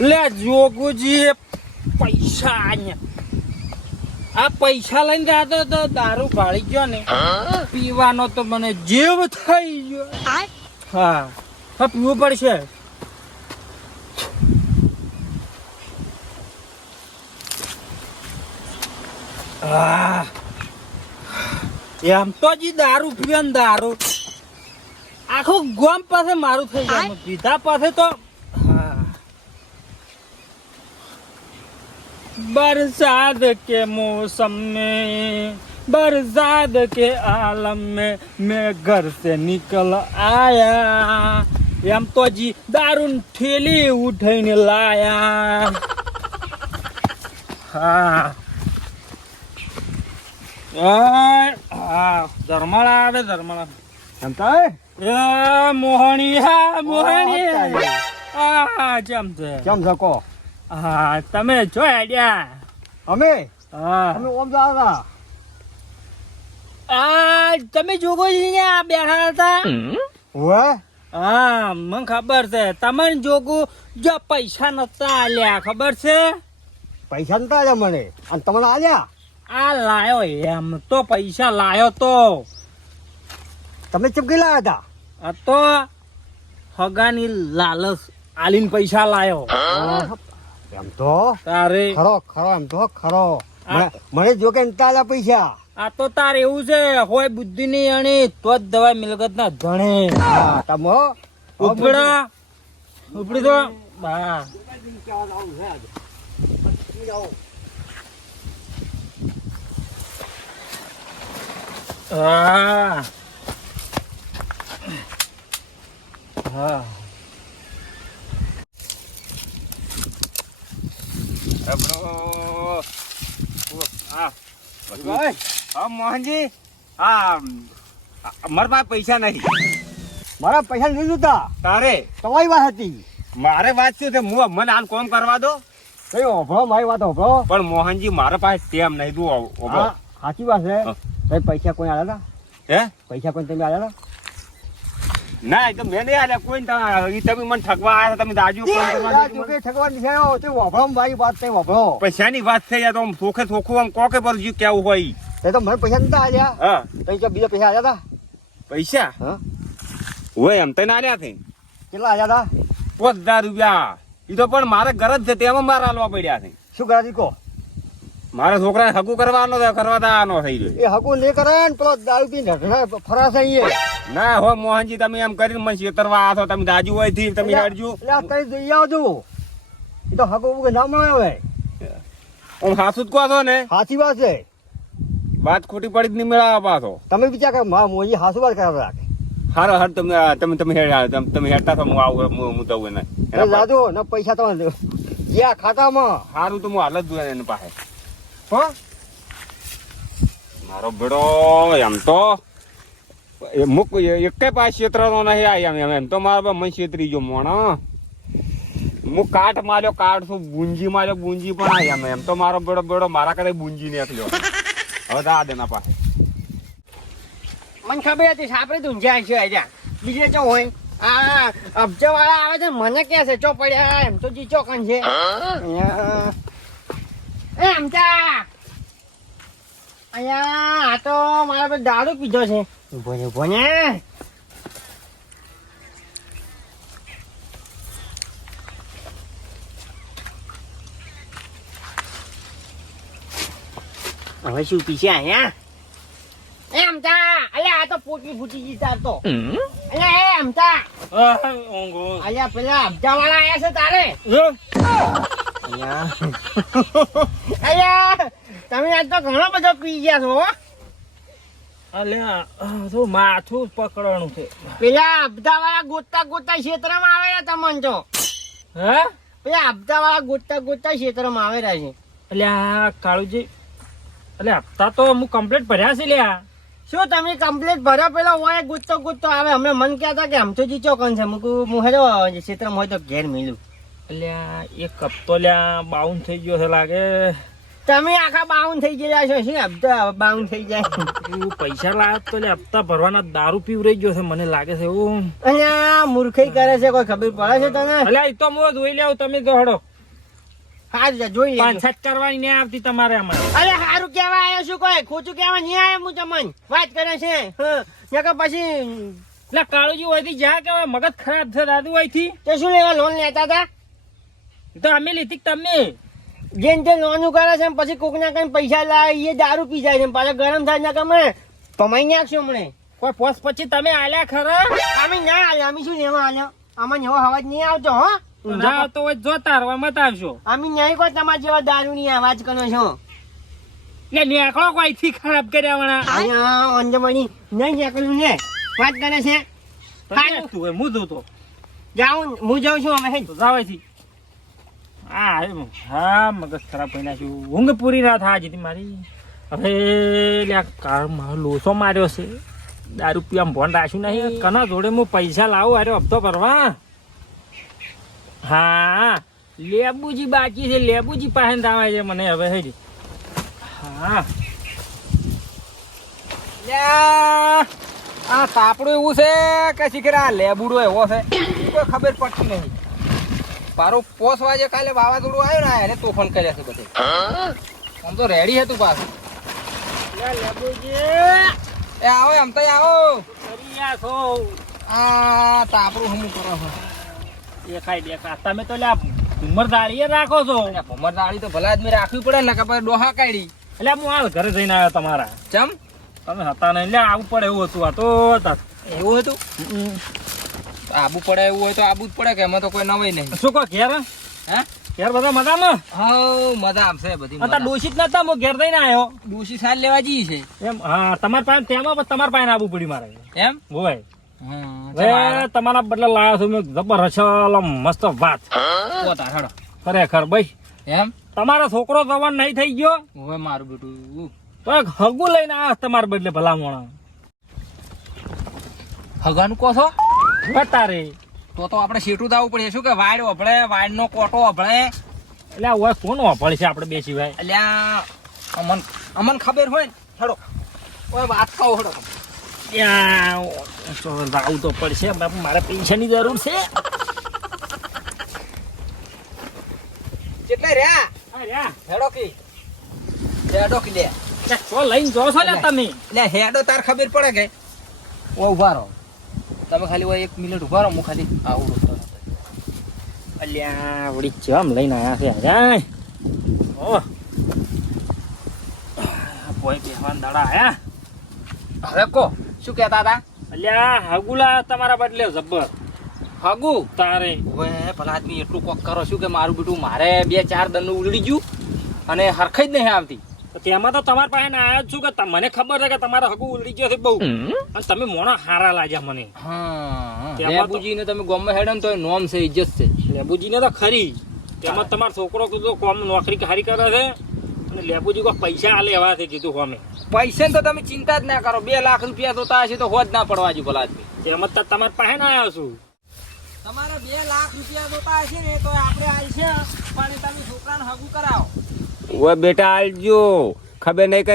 લે જોગુજી પૈસા આ પૈસા લઈને જાતો તો દારૂ ભાળી ગયો ને. પીવાનો તો મને જીવ થઈ ગયો. હા. હા પીવું પડશે. એમ તો જી દારૂ પીવે ને દારૂ. આખું ગોમ પાસે મારું થઈ જાય પીધા પાસે તો बरसात के मौसम में बरसात के आलम में मैं घर से निकल आया એમ તો જી દારૂન ઠેલી ઉઠાઈને લાયા હા આ, હા ધર્માળા આવે ધર્માળા સમતાય એ મોહણી હા મોહણી હા જેમ છે કેમ છો કો હા તમે જો આડ્યા અમે? હા. અમે ઓમ જાતા આ તમે જોગો અહીંયા બેઠા હતા? ઓવે હા મને ખબર છે. તમને જોગુ જો પૈસા નતા આલ્યા ખબર છે? પૈસા નતા આલ્યા મને. અને તમને આલ્યા? આ લાયો એમ તો પૈસા લાયો તો. તમે ચપકી લાયા હતા? આ તો હગાની લાલચ આલીન પૈસા લાયો. એમ તો? તારે ખરો ખરો એમ તો ખરો. મને જો કે તાલા પૈસા. આ તો તાર એવું છે હોય બુદ્ધિ ની અણી તો જ દવાઈ મિલકત ના ધણે તમો ઉપડા. ઉપડી તો બા. હા. હા. હા ભાઈ. હા મોહનજી. હા મારા પાસે પૈસા નહીં. મારા પૈસા નહીં જોતા? તારે? તમારી વાત હતી. મારે વાત શું છે? હું મને આમ કોમ કરવા દો. કઈ ઓભળો મારી વાત ઓભળો. પણ મોહનજી મારા પાસે તેમ નહીં તું ઓબો સાચી વાત છે. પૈસા કોઈ આવ્યા હતા હે? પૈસા કોઈ તમે આવ્યા હતા ના એ તો મેં નહીં આલ્યા. કોઈ તમે તમે મને ઠગવા આવ્યા તમે દાજુ ઠગવા નથી આવ્યો તે ઓભળો મારી વાત તે ઓભળો પૈસાની વાત થઈ યાર તો સોખે સોખું આમ કોકે પર જે કેવું હોય એ તે મને પૈસા નતા આલ્યા. હા. તઈ કે બીજા પૈસા આલ્યા હતા પૈસા? હા. હોય એમ તને આલ્યા થઈ કેટલા આલ્યા હતા પાંચ હજાર રૂપિયા. એ તો પણ મારે ગરજ છે તેમાં મારે આલવા પડ્યા છે. શું કરાતી કહો મારા છોકરાને હકુ કરવાનો કરવા દાવાનો થઈ ગયો એ હકુ નહીં કરે ને પેલો દારૂ પીને ફરાશે અહીંયા. ના હો મોહનજી તમે એમ કરીને મને છેતરવા આ છો. તમે દાજુ હોયથી તમે હેડજો કઈ જઈ આવજો એ તો હકુ ઉગે ના મળે હવે. આમ જ કહો છો ને? હાસી વાત છે. વાત ખોટી પડી જ નહીં મેળવવા પાછો. તમે વિચાર કે મા મોજી હાસુ વાત કરાવ રાખે. હારો હાર તમે તમે તમે હેડ તમે તમે હેડતા તો હું આવું હું હું દઉં એને. એટલે ના પૈસા તમે યા ખાતામાં. સારું તો હું હાલ જ જોયા એની પાસે. હો? મારો બેડો એમ તો. એકે પાસે ક્ષેત્રનો નહીં આ એમ એમ તો મારો મન છેતરી જો મોણો, હું. કાટ માર્યો કાટ શું બુંજી માર્યો બુંજી પણ આ એમ એમ. તો મારો બેડો બેડો, મારા કરે બુંજી નીકળ્યો. હવે દા દેના પાસે. મને ખબર હતી, સાપરી તું જ્યાં છે અહીંયા બીજે ચો હોય? આ અબજો વાળા આવે છે મને કે છે, ચો પડ્યા એમ તો જી ચોકન છે. એમ ચા અહીંયા, આ તો મારા દારૂ પીધો છે. ઊભો ને ઊભો ને હવે શું પીશે અહીંયા એ અમતા અલ્યા આ તો પોટલી ફૂટી ગઈ તાર તો અલ્યા એ અમતા ઊંઘો અલ્યા પેલા અબજા વાળા આયા છે તારે અલ્યા અલ્યા તમે આજ તો ઘણો બધો પી ગયા છો હો. અલ્યા તો માથું પકડવાનું છે. પેલા અબધા વાળા ગોતતા ગોતતા ક્ષેત્રમાં આવેલા તમને તો. હે? પેલા અબધા વાળા ગોતતા ગોતતા ક્ષેત્રમાં આવેલા છે. અલ્યા કાળુજી અલ્યા હપ્તા તો હું કમ્પ્લીટ ભર્યા છે લ્યા શું તમે કમ્પ્લીટ ભર્યા પેલો હોય ગોતતો ગોતતો આવે? હમણાં મન કહેતા કે આમ તો જીચો કોણ છે. મૂકું હું હેડો ક્ષેત્રમાં હોય તો ઘેર મિલું. અલ્યા એક હપ્તો લ્યા બાઉન થઈ ગયો છે લાગે. તમે આખા બાઉન થઈ ગયા છો. શું હપ્તા બાઉન થઈ જાય? એવું પૈસા લાવ્યો તો એટલે હપ્તા ભરવાના દારૂ પીવરાઈ ગયો છે મને લાગે છે એવું. અહીંયા મૂર્ખાઈ કરે છે કોઈ ખબર પડે છે તને? એટલે એ તો હું જોઈ લેવું તમે દોડો હાલ જોઈ લેજો. પાંચ કરવાની નહીં આવતી તમારે અમારે અરે સારું કેવા આવ્યો છું કોઈ ખોટું કેવા નહીં આવ્યો હું તમને. વાત કરે છે હં. કે પછી એટલે કાળુજી હોયથી જ્યાં કહેવાય મગજ ખરાબ છે દાદુ હોયથી તે શું લેવા લોન લેતા હતા તો અમે લીધી તમે? જેમ તે નોનું કરે છે પછી કોક ના કઈ પૈસા લાવે એ દારૂ પી જાય છે ને પાછા ગરમ થાય ના કમે કમાઈ નાખશો હમણે. કોઈ પોસ પછી તમે આલ્યા ખરા? અમે ના આલ્યા અમે શું લેવા આલ્યા? આમાં એવો અવાજ નહીં આવતો હો? ના આવતો હોય તો જો તારવા મત આવશો. અમે નહીં કોઈ તમારા જેવા દારૂ ની અવાજ કરો છો? એટલે નેકળો કોઈ થી ખરાબ કર્યા વણા? અહીંયા અંજમણી નહીં નીકળ્યું ને. વાત કરે છે? હું તું તો હું જોતો. જાઉં હું જાઉં છું અમે હેડ. તો જાવાયથી હા મગજ ખરાબ થઈ નાખ્યું. ઊંઘ પૂરી ના થાય જીતી મારી. હવે કાર મારો લોસો માર્યો છે. દારૂ પીવા ભોન રાખ્યું નહીં. કના જોડે હું પૈસા લાવું અરે હપ્તો ભરવા. હા લેબુજી બાકી છે. લેબુજી પાસે દાવા છે મને હવે હેજી હા. આ સાપડું એવું છે કે શીખરા આ લેબુડો એવો છે? કોઈ ખબર પડતી નહીં. પારો પોસ વાજે કાલે વાવાઝોડું આવ્યું ને એને તોફાન કર્યા છે બધે. આમ તો રેડી હતું પાછું. એ આવો એમ તો આવો. આ તાપરું આ હમું કરો છો. દેખાય દેખાય. તમે તો લ્યા ઉમરદારીએ રાખો છો. ભૂમર ભમર દાળી તો ભલા આદમી રાખવી પડે ને કે ડોહા કાઢી. એટલે હું હાલ ઘરે જઈને આવ્યો તમારા. ચમ? તમે હતા નહીં. લે આવું પડે એવું હતું આ તા- એવું હતું? આબુ પડે એવું હોય તો આબુ જ પડે કે એમાં તો કોઈ નવાઈ નહીં. શું કહો ઘેર? હે? ઘેર બધા મજામાં? હા મજા છે બધી તા દોષિત નતા હું ઘેર થઈને આવ્યો ડૂસી સાલ લેવા જઈ છે. એમ હા તમાર પાસે તેમાં પણ તમારા પાસે આબુ પડી મારે. એમ? હોય. તમારા બદલે લાવ્યો છું મેં જબરજસ્ત મસ્ત વાત. ખરેખર ભાઈ. એમ? તમારો છોકરો જવાન નહીં થઈ ગયો? હવે મારું બેટું તો એક હગું લઈને આ તમારા બદલે ભલામણ. મોણા હગાનું કહો છો? તારે તો તો આપણે સીટું દાવું પડે. શું કે વાડ વભળે વાડ નો કોટો વભળે એટલે આ કોણ વાપરે છે આપણે બે સિવાય? એટલે અમન અમન ખબર હોય ને? હડો. ઓય વાત કહો હડો. ત્યાં તો તો પડશે. બાપુ મારે પૈસાની જરૂર છે. કેટલા રહ્યા? અરે હેડો કી. હેડો કી લે. તો લઈને જો છો ને તમે. લે હેડો તાર ખબર પડે કે? ઓ ઊભા રહો. તમે ખાલી હોય એક મિનિટ ઊભા રહો હું ખાલી આવું રોતો અલ્યા વળી જેમ લઈને આવ્યા છે અરે ઓ કોઈ બેહવાન દાડા આયા. હવે કો શું કહેતા હતા? અલ્યા હગુલા તમારા બદલે જબ્બર. હગુ? તારે. હવે ભલા આદમી એટલું કોક કરો શું કે મારું બેટું મારે બે ચાર દંડનું ઉલડી ગયું? અને હરખાઈ જ નહીં આવતી. તેમાં તો તમારા પાસે આવ્યો જ છું કે મને ખબર છે કે તમારો હગુ ઉલડી ગયો છે બહુ. અને તમે મોણા હારા લાગ્યા મને. લેબુજીને તમે ગોમ હેડન તો નોમ છે ઇજ્જત છે. લેબુજીને તો ખરી. તેમાં તમારો છોકરો કીધું કોમ નોકરી હારી કરે છે. અને લેબુજી કોઈ પૈસા આલે એવા છે કીધું અમે પૈસા તો તમે ચિંતા જ ના કરો. બે લાખ રૂપિયા જોતા હશે તો હોજ ના પડવા જો ભલા તેમાં તો તમારા પાસે ના આવ્યો છું. તમારે બે લાખ રૂપિયા જોતા હશે ને તો આપણે આલશે પણ તમે છોકરાને હગું કરાવો. ઓય બેટા આલજો. ખબર નહીં કે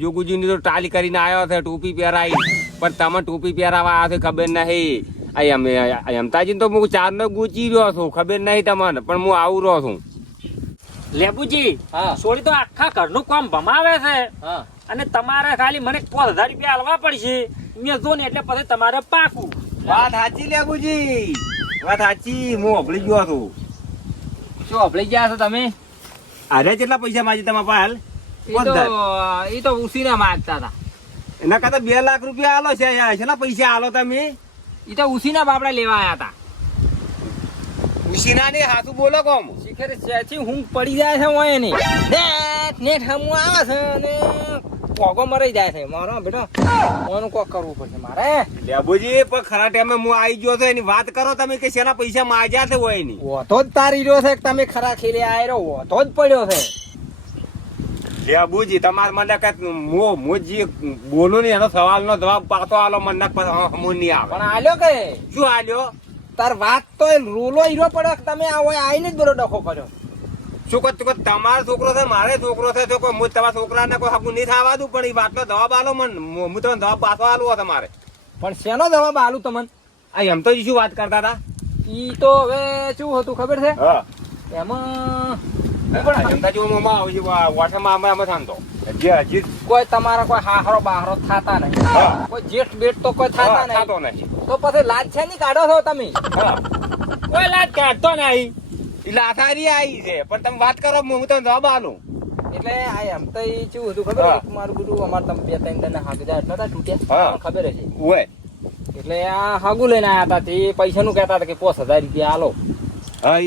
જોગુજીની તો ટાલી કરીને આવ્યો છે ટોપી પહેરાઈ. પણ તમે ટોપી પહેરાવા આવ્યા છે ખબર નહીં. એમ એમતાજી તો હું ચારનો ગુચી રહ્યો છું ખબર નહીં તમને પણ હું આવું રહ્યો છું. લેબુજી હા. સોળી તો આખા ઘરનું કામ ભમાવે છે. હા. અને તમારે ખાલી મને પાંચ હજાર રૂપિયા આલવા પડશે. મેં જો ને એટલે પછી તમારે પાકું. વાત સાચી લેબુજી. વાત સાચી હું અભળી ગયો છું. શું અભળી ગયા છો તમે? અરે કેટલા પૈસા માજી તમારા પાલ એ તો ઉસીને માગતા હતા. એના કરતા બે લાખ રૂપિયા આલો છે યાર કેટલા પૈસા આલો તમે? એ તો ઉસીના બાપડા લેવા આવ્યા હતા. ઉસીના ને હાથું બોલો કોમ. શિખર ત્યાંથી હું પડી જાય છે હું એને નેટ નેટ હમું આવે છે અને પોગો મરી જાય છે. મારો બેટો કોનું કોક કરવું પડશે મારે. લેબુજી પણ ખરા ટાઈમે હું આવી ગયો તો એની વાત કરો તમે કે શેના પૈસા માજ્યા છે હોય એની? ઓતો જ તારી રહ્યો છે તમે ખરા ખેલે આયરો ઓતો જ પડ્યો છે. લેબુજી તમારે મને કઈ હું હું જે બોલું ને એનો સવાલનો જવાબ પાતો આલો મને હું નહીં આવે. પણ આલ્યો કે? શું આલ્યો? તાર વાત તો રૂલો હીરો પડે કે તમે આવો આવીને આઈને જ બોલો ડખો કર્યો? શું કહો તમારો છોકરો છે મારે છોકરો છે તો કોઈ હું તમારા છોકરાને કોઈ હગું નહીં થવા દઉં પણ એ વાતનો જવાબ આલો મને. હું તમને જવાબ પાછો આલું તમારે પણ શેનો જવાબ આલું તમને? આ એમ તો શું વાત કરતા હતા? ઈ તો હવે શું હતું ખબર છે? એમાં કોઈ તમારા કોઈ હાહરો બાહરો થાતા નહીં. કોઈ જેઠ બેઠ તો કોઈ થાતા નહીં. નહીં. તો પછી લાજ છે નહીં કાઢો છો તમે? કોઈ લાજ કાઢતો નહીં. એટલે આથારી આવી છે. પણ તમે વાત કરો હું તમને જવાબ આલું એટલે આ એમ તો એ કેવું હતું ખબર. મારું બધું અમારે તમે બે ત્રણ જણા હાગદા નતા તૂટ્યા? ખબર હશે? હોય. એટલે આ હાગુ લઈને આયા હતા તે પૈસાનું કહેતા હતા કે પોસ હજાર રૂપિયા આલો. હા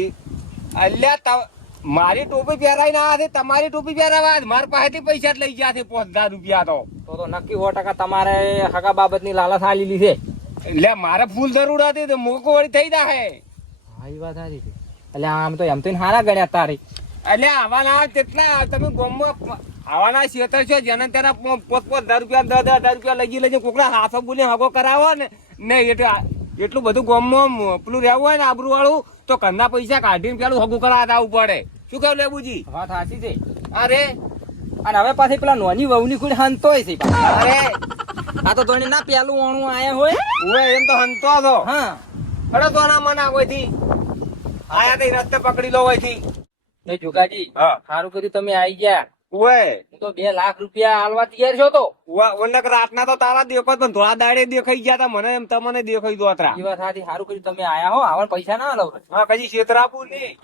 અલ્યા ત- મારી ટોપી પહેરાઈને આવ્યા છે તમારી ટોપી પહેરાવા મારા પાસેથી પૈસા જ લઈ ગયા છે પાંચ હજાર રૂપિયા તો. તો તો નક્કી સો ટકા તમારે હગા બાબતની લાલચ લીધી છે? એટલે મારે ફૂલ જરૂર હતી તો મોકો વળી થઈ જાય હા એ વાત સારી છે. એટલે આમ તો એમ તો હારા ગણ્યા તારી. એટલે આવાના કેટલા? તમે ગોમમાં આવાના શેતર છો? જેને તેના પોત પોત દર રૂપિયા દસ દસ રૂપિયા લગી લેજો કોકડા હાથો બોલી હગો કરાવો ને. ને એટલે એટલું બધું ગોમમાં પેલું રહેવું હોય ને આબરૂ વાળું તો કંદા પૈસા કાઢીને પેલું હગું કરાવવા આવવું પડે. શું કહ્યું લેબુજી? વાત સાચી છે. અરે. અને હવે પાછી પેલા નોની વહુની ખુદ હંતોય છે અરે. આ તો ધોની ના પેલું ઓણું આયા હોય. હોય એમ તો હંતો હતો હા. અરે તો ના મના હોયથી આયા તઈ રસ્તે પકડી લો અહીંથી એ જુગાજી હા. સારું કર્યું તમે આવી ગયા. ઓય હું તો બે લાખ રૂપિયા હાલવા તૈયાર છો તો. ઓનક રાતના તો તારા દેખો પણ થોડા દાડે દેખાઈ ગયા તા મને એમ તમને દેખાઈ દો એ વાત સાચી સારું કર્યું તમે આયા હો આવન પૈસા ના હાલો. હા કજી આપું નહીં